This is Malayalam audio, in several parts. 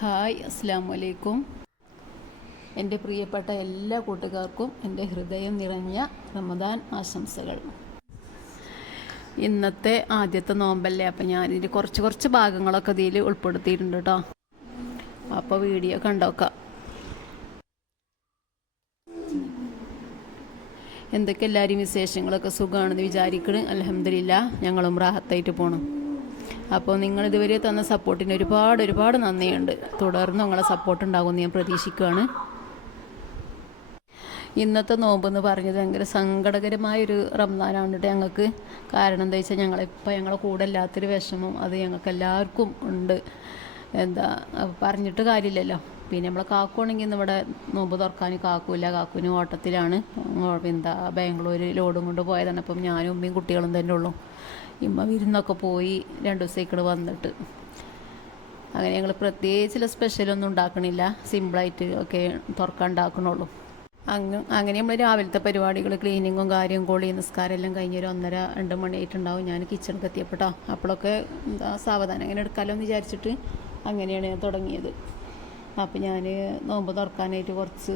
ഹായ് അസ്സാം വലൈക്കും എന്റെ പ്രിയപ്പെട്ട എല്ലാ കൂട്ടുകാർക്കും എന്റെ ഹൃദയം നിറഞ്ഞ റമദാൻ ആശംസകൾ. ഇന്നത്തെ ആദ്യത്തെ നോമ്പല്ലേ? അപ്പം ഞാനിതിന്റെ കുറച്ച് കുറച്ച് ഭാഗങ്ങളൊക്കെ ഇതിൽ ഉൾപ്പെടുത്തിയിട്ടുണ്ട് കേട്ടോ. അപ്പോൾ വീഡിയോ കണ്ടോക്കാം. എന്തൊക്കെ എല്ലാവരും വിശേഷങ്ങളൊക്കെ സുഖമാണെന്ന് വിചാരിക്കണം? അലഹമില്ല ഞങ്ങളും റാഹത്തായിട്ട് പോകണം അപ്പോൾ നിങ്ങൾ ഇതുവരെ തന്ന സപ്പോർട്ടിന് ഒരുപാട് ഒരുപാട് നന്ദിയുണ്ട്. തുടർന്ന് നിങ്ങളെ സപ്പോർട്ട് ഉണ്ടാകുമെന്ന് ഞാൻ പ്രതീക്ഷിക്കുകയാണ്. ഇന്നത്തെ നോമ്പ് എന്ന് പറഞ്ഞത് ഭയങ്കര സങ്കടകരമായൊരു റംസാനാണ് കേട്ടോ ഞങ്ങൾക്ക്. കാരണം എന്താ വെച്ചാൽ ഞങ്ങളിപ്പോൾ ഞങ്ങളെ കൂടെ ഇല്ലാത്തൊരു വിഷമം അത് ഞങ്ങൾക്ക് എല്ലാവർക്കും ഉണ്ട്. എന്താ പറഞ്ഞിട്ട് കാര്യമില്ലല്ലോ. പിന്നെ നമ്മളെ കാക്കുവാണെങ്കിൽ ഇന്ന് ഇവിടെ നോമ്പ് തുറക്കാൻ കാക്കൂല്ല കാക്കുവിന് ഓട്ടത്തിലാണ്. എന്താ ബാംഗ്ലൂർ ലോഡും കൊണ്ട് പോയതാണ്. അപ്പം ഞാനും ഉമ്മയും കുട്ടികളും തന്നെ ഉള്ളൂ. ഇമ്മ വിരുന്നൊക്കെ പോയി രണ്ട് ദിവസത്തേക്കട് വന്നിട്ട്. അങ്ങനെ ഞങ്ങൾ പ്രത്യേകിച്ചുള്ള സ്പെഷ്യലൊന്നും ഉണ്ടാക്കണില്ല. സിമ്പിളായിട്ട് ഒക്കെ തുറക്കാൻ ഉണ്ടാക്കണുള്ളൂ. അങ്ങ് അങ്ങനെ നമ്മൾ രാവിലത്തെ പരിപാടികൾ ക്ലീനിങ്ങും കാര്യം കോളി നിസ്കാരം എല്ലാം കഴിഞ്ഞൊരു ഒന്നര രണ്ട് മണിയായിട്ടുണ്ടാവും ഞാൻ കിച്ചണിൽ എത്തിയപ്പോട്ടോ അപ്പോഴൊക്കെ എന്താ സാവധാനം അങ്ങനെ എടുക്കാമല്ലോ എന്ന് വിചാരിച്ചിട്ട് അങ്ങനെയാണ് ഞാൻ തുടങ്ങിയത്. അപ്പോൾ ഞാൻ നോമ്പ് തുറക്കാനായിട്ട് കുറച്ച്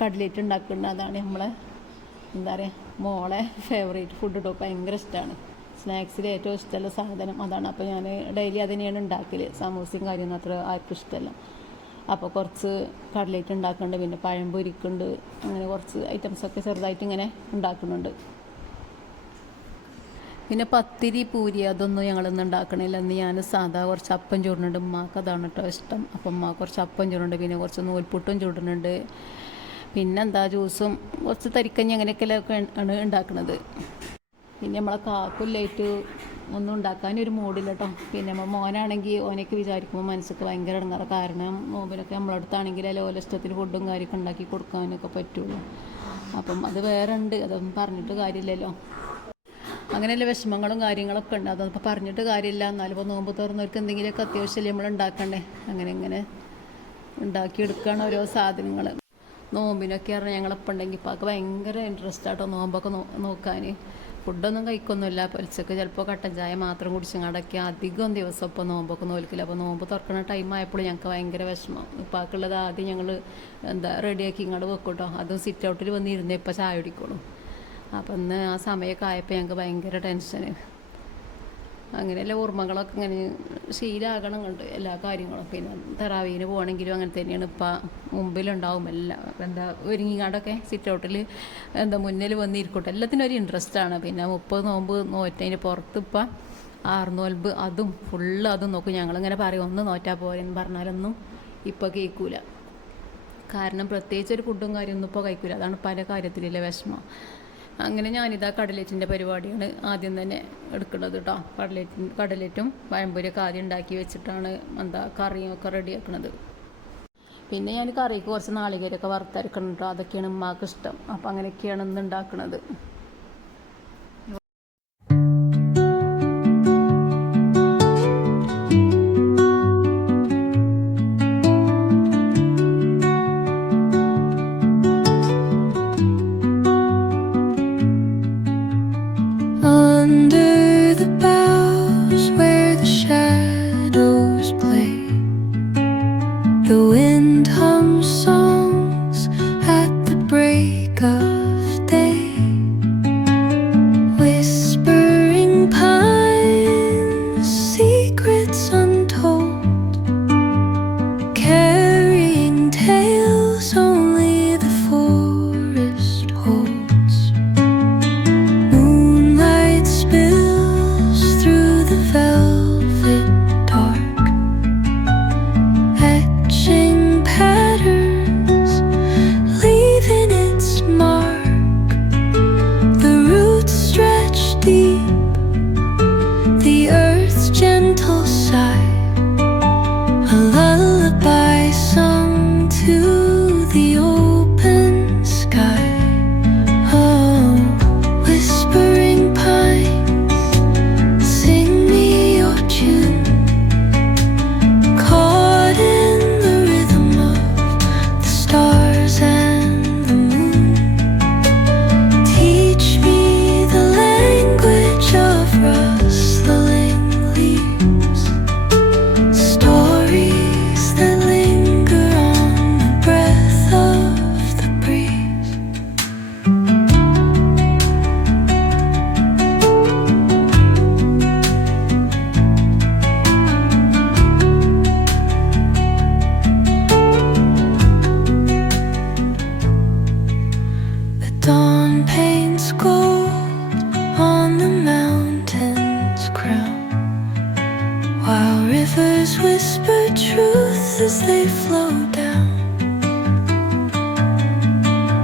കട്ലേറ്റ് ഉണ്ടാക്കുന്നുണ്ട്. അതാണ് നമ്മളെ എന്താ പറയുക മോളെ ഫേവറേറ്റ് ഫുഡ് കേട്ടോ ഭയങ്കര ഇഷ്ടമാണ് സ്നാക്സിൽ ഏറ്റവും ഇഷ്ടമുള്ള സാധനം അതാണ്. അപ്പോൾ ഞാൻ ഡെയിലി അതിനെയാണ് ഉണ്ടാക്കൽ സമൂസയും കാര്യമൊന്നും അത്ര ആർക്കും ഇഷ്ടമല്ല. അപ്പോൾ കുറച്ച് കട്ലേറ്റ് ഉണ്ടാക്കുന്നുണ്ട്. പിന്നെ പഴം പൊരിക്കുന്നുണ്ട്. അങ്ങനെ കുറച്ച് ഐറ്റംസൊക്കെ ചെറുതായിട്ട് ഇങ്ങനെ ഉണ്ടാക്കുന്നുണ്ട്. പിന്നെ പത്തിരി പൂരി അതൊന്നും ഞങ്ങളൊന്നും ഉണ്ടാക്കണില്ല. എന്ന് ഞാൻ സാധാ കുറച്ച് അപ്പം ചൂടുന്നുണ്ട്. ഉമ്മാക്ക് അതാണ് കേട്ടോ ഇഷ്ടം. അപ്പം ഉമ്മ കുറച്ച് അപ്പം ചൂടുന്നുണ്ട്. പിന്നെ കുറച്ച് നൂൽപുട്ടും ചൂടുന്നുണ്ട്. പിന്നെന്താ ജ്യൂസും കുറച്ച് തരിക്കഞ്ഞി അങ്ങനെയൊക്കെ ആണ് ഉണ്ടാക്കുന്നത് പിന്നെ നമ്മളെ കാക്കുല്ലായിട്ട് ഒന്നും ഉണ്ടാക്കാൻ ഒരു മൂടില്ല കേട്ടോ പിന്നെ നമ്മൾ മോനാണെങ്കിൽ ഓനൊക്കെ വിചാരിക്കുമ്പോൾ മനസ്സിക്ക് ഭയങ്കര ഇടങ്ങാറ് കാരണം നോമ്പിനൊക്കെ നമ്മളടുത്താണെങ്കിൽ അല്ലെ ഓല ഇഷ്ടത്തിൽ ഫുഡും കാര്യമൊക്കെ ഉണ്ടാക്കി കൊടുക്കാനൊക്കെ പറ്റുള്ളൂ. അപ്പം അത് വേറെ ഉണ്ട്. അതൊന്നും പറഞ്ഞിട്ട് കാര്യമില്ലല്ലോ. അങ്ങനെയുള്ള വിഷമങ്ങളും കാര്യങ്ങളൊക്കെ ഉണ്ട്. അതൊന്നും പറഞ്ഞിട്ട് കാര്യമില്ല. എന്നാലും ഇപ്പോൾ നോമ്പ് തുറന്നവർക്ക് എന്തെങ്കിലുമൊക്കെ അത്യാവശ്യം നമ്മൾ ഉണ്ടാക്കണ്ടേ? അങ്ങനെ ഇങ്ങനെ ഉണ്ടാക്കിയെടുക്കുകയാണ് ഓരോ സാധനങ്ങൾ നോമ്പിനൊക്കെ പറഞ്ഞാൽ ഞങ്ങളിപ്പോൾ ഉണ്ടെങ്കിൽ ഇപ്പം ഭയങ്കര ഇൻട്രസ്റ്റ് ആട്ടോ നോമ്പൊക്കെ നോക്കാൻ ഫുഡൊന്നും കഴിക്കൊന്നുമില്ല. പൊലിച്ചൊക്കെ ചിലപ്പോൾ കട്ടൻ ചായ മാത്രം കുടിച്ചങ്ങാടൊക്കെ അധികം ദിവസം ഇപ്പോൾ നോമ്പൊക്കെ നോൽക്കില്ല. അപ്പോൾ നോമ്പ് തുറക്കുന്ന ടൈം ആയപ്പോൾ ഞങ്ങൾക്ക് ഭയങ്കര വിഷമം. ഇപ്പാക്കുള്ളത് ആദ്യം ഞങ്ങൾ എന്താ റെഡിയാക്കി ഇങ്ങോട്ട് വെക്കൂട്ടോ കേട്ടോ അതും സിറ്റ് ഔട്ടിൽ വന്നിരുന്നേ ഇപ്പോൾ ചായ കുടിക്കോളും അപ്പം ഇന്ന് ആ സമയമൊക്കെ ആയപ്പോൾ ഞങ്ങൾക്ക് ഭയങ്കര ടെൻഷന്. അങ്ങനെയല്ല ഓർമ്മകളൊക്കെ ഇങ്ങനെ ശീലമാകണം കണ്ട് എല്ലാ കാര്യങ്ങളും. പിന്നെ തെറാവീന് പോകണമെങ്കിലും അങ്ങനെ തന്നെയാണ് ഇപ്പം മുമ്പിലുണ്ടാവും എല്ലാം എന്താ ഒരുങ്ങിങ്ങാടൊക്കെ സിറ്റ് ഔട്ടിൽ എന്താ മുന്നിൽ വന്നിരിക്കട്ടെ. എല്ലാത്തിനും ഒരു ഇൻട്രസ്റ്റ് ആണ്. പിന്നെ മുപ്പത് നോമ്പ് നോറ്റതിന് പുറത്ത് ഇപ്പം ആറ് നോൽമ്പ് അതും ഫുള്ള് അതും നോക്കും. ഞങ്ങളിങ്ങനെ പറയും ഒന്ന് നോറ്റാൽ പോരെന്ന് പറഞ്ഞാലൊന്നും ഇപ്പോൾ കേൾക്കൂല കാരണം പ്രത്യേകിച്ച് ഒരു ഫുഡും കാര്യമൊന്നും ഇപ്പോൾ കഴിക്കൂല. അതാണ് പല കാര്യത്തിലുള്ള വിഷമം. അങ്ങനെ ഞാനിതാ കടലേറ്റിന്റെ പരിപാടിയാണ് ആദ്യം തന്നെ എടുക്കുന്നത് കേട്ടോ കടലേറ്റും കടലേറ്റും പഴംപൊരിയൊക്കെ ആദ്യം ഉണ്ടാക്കി വെച്ചിട്ടാണ് എന്താ കറിയും ഒക്കെ റെഡിയാക്കുന്നത് പിന്നെ ഞാൻ കറിക്ക് കുറച്ച് നാളികേരൊക്കെ വറുത്തരക്കണം കേട്ടോ അതൊക്കെയാണ് ഉമ്മാക്ക് ഇഷ്ടം. അപ്പം അങ്ങനെയൊക്കെയാണ് ഇന്ന് ഉണ്ടാക്കുന്നത് I'm so as they flow down.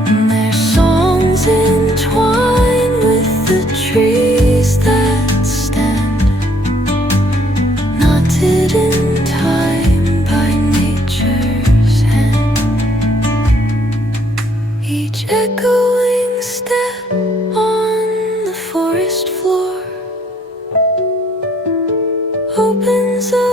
And their songs entwine with the trees that stand, knotted in time by nature's hand. Each echoing step on the forest floor opens a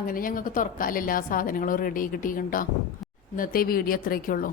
അങ്ങനെ ഞങ്ങൾക്ക് തുറക്കാല എല്ലാ സാധനങ്ങളും റെഡി കിട്ടിയിട്ടുണ്ടോ? ഇന്നത്തെ വീഡിയോ അത്രയൊക്കെയുള്ളൂ